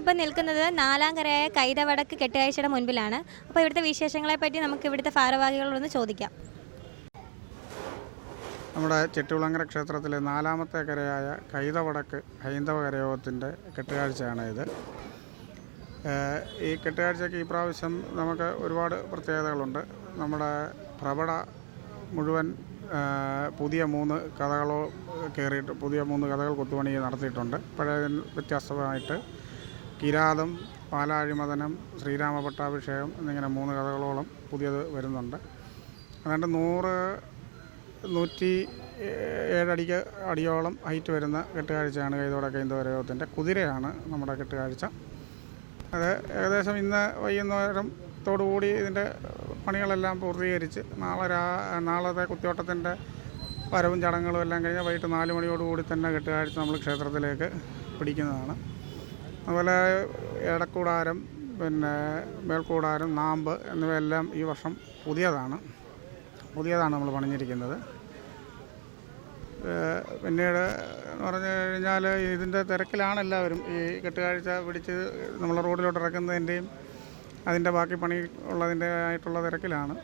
ഞങ്ങളിപ്പോൾ നിൽക്കുന്നത് നാലാംകരയായ കൈതവടക്ക് കെട്ടുകാഴ്ചയുടെ മുൻപിലാണ്. അപ്പോൾ ഇവിടുത്തെ വിശേഷങ്ങളെപ്പറ്റി നമുക്ക് ഇവിടുത്തെ ഭാരവാഹികളോടൊന്ന് ചോദിക്കാം. നമ്മുടെ ചെട്ടികുളങ്ങര ക്ഷേത്രത്തിലെ നാലാമത്തെ കരയായ കൈതവടക്ക് ഹൈന്ദവ കരയോഗത്തിൻ്റെ കെട്ടുകാഴ്ചയാണ് ഇത്. ഈ കെട്ടുകാഴ്ചയ്ക്ക് ഈ പ്രാവശ്യം നമുക്ക് ഒരുപാട് പ്രത്യേകതകളുണ്ട്. നമ്മുടെ പ്രഭട മുഴുവൻ പുതിയ 3 കഥകളോ കയറിയിട്ട് പുതിയ 3 കഥകൾ കൊത്തുപണി നടത്തിയിട്ടുണ്ട്. പഴയതിന് വ്യത്യസ്തമായിട്ട് കിരാതം, പാലാഴിമദനം, ശ്രീരാമ പട്ടാഭിഷേകം എന്നിങ്ങനെ 3 കഥകളോളം പുതിയത് വരുന്നുണ്ട്. അതുകൊണ്ട് 107 അടിയോളം ഹൈറ്റ് വരുന്ന കെട്ടുകാഴ്ചയാണ് കൈതവടക്ക് ഹൈന്ദവ കരയോഗത്തിൻ്റെ. കുതിരയാണ് നമ്മുടെ കെട്ടുകാഴ്ച. അത് ഏകദേശം ഇന്ന് വൈകുന്നേരത്തോടുകൂടി ഇതിൻ്റെ പണികളെല്ലാം പൂർത്തീകരിച്ച് നാളത്തെ കുത്തിയോട്ടത്തിൻ്റെ വരവും ചടങ്ങുകളും എല്ലാം കഴിഞ്ഞാൽ വൈകിട്ട് 4 മണിയോടുകൂടി തന്നെ കെട്ടുകാഴ്ച നമ്മൾ ക്ഷേത്രത്തിലേക്ക് പിടിക്കുന്നതാണ്. അതുപോലെ എടക്കൂടാരം, പിന്നെ മേൽക്കൂടാരം, നാമ്പ് എന്നിവയെല്ലാം ഈ വർഷം പുതിയതാണ് നമ്മൾ പണിഞ്ഞിരിക്കുന്നത്. പിന്നീട് എന്ന് പറഞ്ഞു കഴിഞ്ഞാൽ ഇതിൻ്റെ തിരക്കിലാണ് എല്ലാവരും. ഈ കെട്ടുകാഴ്ച പിടിച്ച് നമ്മൾ റോഡിലോട്ട് ഇറക്കുന്നതിൻ്റെയും അതിൻ്റെ ബാക്കി പണി ഉള്ളതിൻ്റെ ആയിട്ടുള്ള തിരക്കിലാണ്.